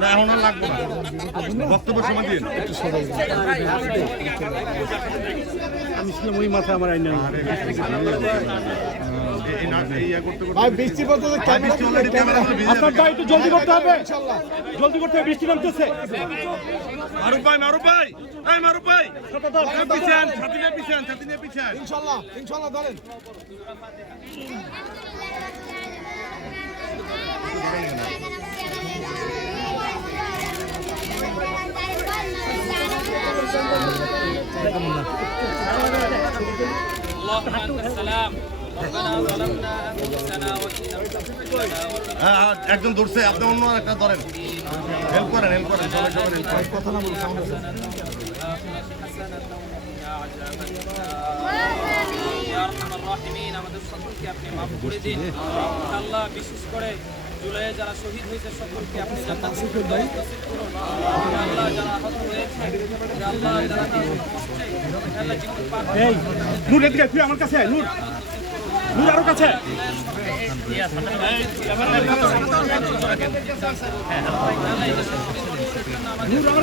না এখন আর লাগবে না, বক্তব্য সময় দিন। আমি ছিলাম ওই মাথায় আমার আইনা আপনার ভাই একটু জলদি করতে হবে, জলদি করতে হবে, বৃষ্টি নামতেছে। মারুফ ভাই, মারুফ ভাই, এই মারুফ ভাই, পিছান, ছাতি নিয়ে পিছান। ইনশাআল্লাহ ইনশাআল্লাহ ধরেন। হ্যাঁ একজন ধরছে, আপনি অন্য একটা ধরেন, হেল্প করেন, হেল্প করেন, সবাই সবাই হেল্প করেন। কথা না বলুন, সাউন্ড আছে। আমাদের সকলকে আপনি মাফ করে দিন আল্লাহ, বিশেষ করে জুলাইয়ে যারা শহীদ হয়েছে সকলকে আপনি জান্নাতুল ফেরদাউস নসিব করুন আল্লাহ। যারা আহত হয়েছে আল্লাহ, যারা কষ্টে আল্লাহ জীবন পার এই নূর এদিকে তুই আমার কাছে আয়, নূর নূর আরো কাছে। আল্লাহ